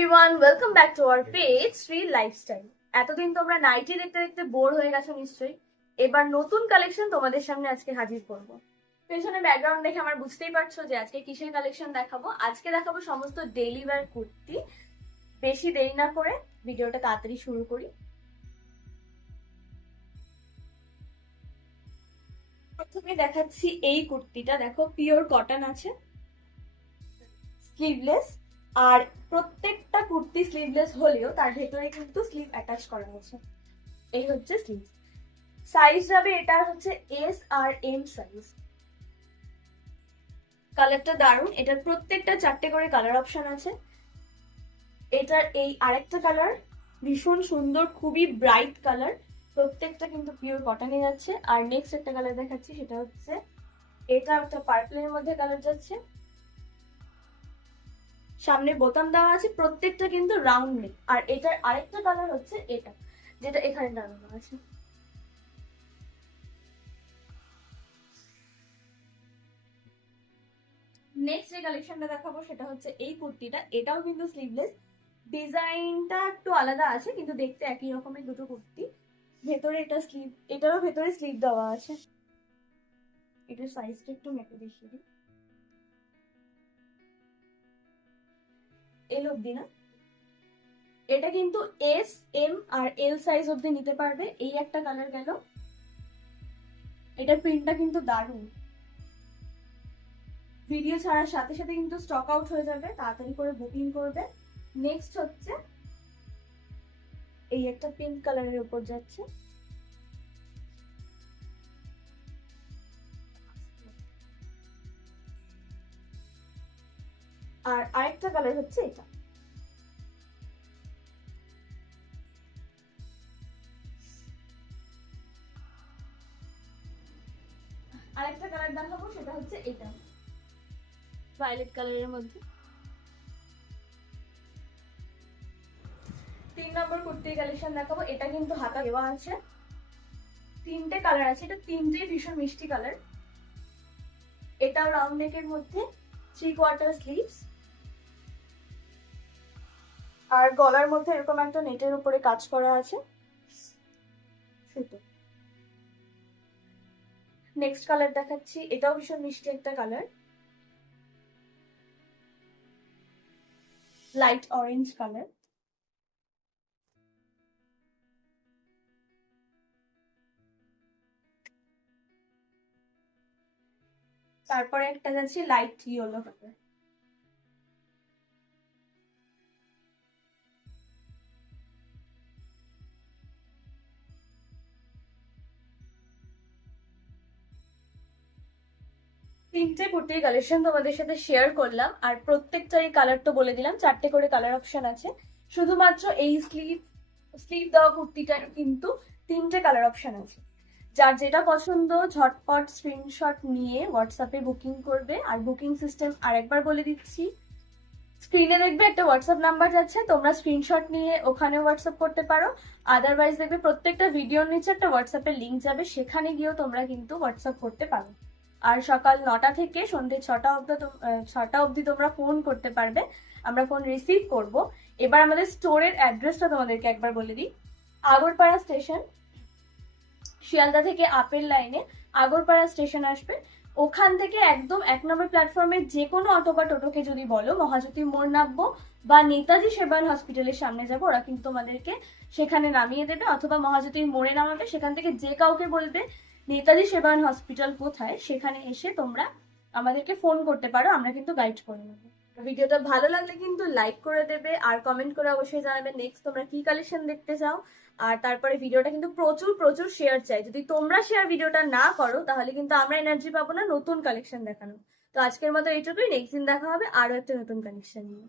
Everyone, welcome back to our page Shri lifestyle. এতদিন তোমরা nightie দেখতে দেখতে বোর হয়ে গেছো নিশ্চয়ই। এবার নতুন কালেকশন তোমাদের সামনে আজকে হাজির করব। পেছনে ব্যাকগ্রাউন্ড দেখে আমার বুঝতেই পারছো যে আজকে কিসের কালেকশন দেখাবো। আজকে দেখাবো সমস্ত ডেইলি ওয়্যার কুর্তি। বেশি দেরি না করে ভিডিওটা তাড়াতাড়ি শুরু করি। প্রথমে দেখাচ্ছি এই কুর্তিটা, দেখো পিওর কটন আছে, স্লিভলেস। আর প্রত্যেকটা কুর্তি স্লিভলেস হলেও তার ভেতরে কিন্তু স্লিভ অ্যাটাচ করা আছে। এই হচ্ছে স্লিভ। সাইজ যাবে এটা হচ্ছে এস আর এম সাইজ। কালারটা দারুণ, এটার প্রত্যেকটা 4টে করে কালার অপশন আছে। এটার এই আরেকটা কালার ভীষণ সুন্দর, খুবই ব্রাইট কালার, প্রত্যেকটা কিন্তু পিওর কটনে যাচ্ছে। আর নেক্সট একটা কালার দেখাচ্ছি, সেটা হচ্ছে এটা একটা পার্পলের মধ্যে কালার যাচ্ছে। সামনে বোতাম দেওয়া আছে, প্রত্যেকটা কিন্তু রাউন্ড নেক। আর এটার আরেকটা কালার হচ্ছে এটা, যেটা এখানে দাঁড়ানো আছে। নেক্সট যে কালেকশনটা দেখাবো সেটা হচ্ছে এই কুর্তিটা। এটাও কিন্তু স্লিভলেস, ডিজাইনটা একটু আলাদা আছে কিন্তু দেখতে একই রকমের দুটো কুর্তি। ভেতরে এটা স্লিভ, এটারও ভেতরে স্লিভ দেওয়া আছে। এটার সাইজটা একটু মেপে দেখিয়ে দিই। এল অব্দি না, এটা কিন্তু S M R L size অব্দি নিতে পারবে। এই একটা কালার গেল, এটার প্রিন্টটা কিন্তু দারুণ। ভিডিও ছাড়ার সাথে সাথে কিন্তু স্টক আউট হয়ে যাবে, তাড়াতাড়ি করে বুকিং করবে। নেক্সট হচ্ছে এই একটা পিঙ্ক কালারের উপর যাচ্ছে। আর আরেকটা কালার হচ্ছে এটা। আরেকটা কালার দেখাবো, সেটা হচ্ছে এটা ভায়োলেট কালারের মধ্যে। 3 নম্বর কুর্তির কালেকশন দেখাবো। এটা কিন্তু হাতা দেওয়া আছে, 3টে কালার আছে। এটা 3টেই ভীষণ মিষ্টি কালার। এটাও রাউন্ড নেকের মধ্যে, 3/4 স্লিভস। আর গলার মধ্যে এরকম একটা নেটের উপরে কাজ করা আছে সুতো। নেক্সট কালার দেখাচ্ছি, এটাও ভীষণ মিষ্টি একটা কালার, লাইট অরেঞ্জ কালার। তারপরে একটা যাচ্ছে লাইট ইয়েলো কালার। তিনটে কুর্তির কালেকশন তোমাদের সাথে শেয়ার করলাম। আর প্রত্যেকটারই কালার তো বলে দিলাম, 4টে করে কালার অপশন আছে। শুধুমাত্র এই স্লিভ দেওয়া কুর্তিটার কিন্তু 3টে কালার অপশন আছে। যার যেটা পছন্দ ঝটপট স্ক্রিনশট নিয়ে হোয়াটসঅ্যাপে বুকিং করবে। আর বুকিং সিস্টেম আরেকবার বলে দিচ্ছি, স্ক্রিনে দেখবে একটা হোয়াটসঅ্যাপ নাম্বার যাচ্ছে, তোমরা স্ক্রিনশট নিয়ে ওখানে হোয়াটসঅ্যাপ করতে পারো। আদারওয়াইজ দেখবে প্রত্যেকটা ভিডিওর নিচে একটা হোয়াটসঅ্যাপের লিঙ্ক যাবে, সেখানে গিয়েও তোমরা কিন্তু হোয়াটসঅ্যাপ করতে পারো। আর সকাল 9টা থেকে সন্ধ্যে 6টা অবধি তোমরা ফোন করতে পারবে, আমরা ফোন রিসিভ করব। এবার আমাদের স্টোরের অ্যাড্রেসটা তোমাদেরকে একবার বলে দিই। আগরপাড়া স্টেশন, শিয়ালদা থেকে আপেল লাইনে আগরপাড়া স্টেশন আসবে। ওখান থেকে একদম 1 নম্বর প্ল্যাটফর্মের যে কোনো অটো বা টোটোকে যদি বলো মহাজ্যোতি মোড় নামবো বা নেতাজি সেবায়ন হসপিটালের সামনে যাবো, ওরা কিন্তু তোমাদেরকে সেখানে নামিয়ে দেবে। অথবা মহাজ্যোতির মোড়ে নামাবে, সেখান থেকে যে কাউকে বলবে নেতাজি সেবায়ন হসপিটাল কোথায়, সেখানে এসে তোমরা আমাদেরকে ফোন করতে পারো, আমরা কিন্তু গাইড করে নেবো। ভিডিওটা ভালো লাগলে কিন্তু লাইক করে দেবে আর কমেন্ট করে অবশ্যই জানাবে নেক্সট তোমরা কি কালেকশন দেখতে চাও। আর তারপরে ভিডিওটা কিন্তু প্রচুর প্রচুর শেয়ার চাই। যদি তোমরা শেয়ার ভিডিওটা না করো তাহলে কিন্তু আমরা এনার্জি পাবো না নতুন কালেকশন দেখানো। তো আজকের মতো এইটুকুই, নেক্সট দিন দেখা হবে আরো একটা নতুন কালেকশন নিয়ে।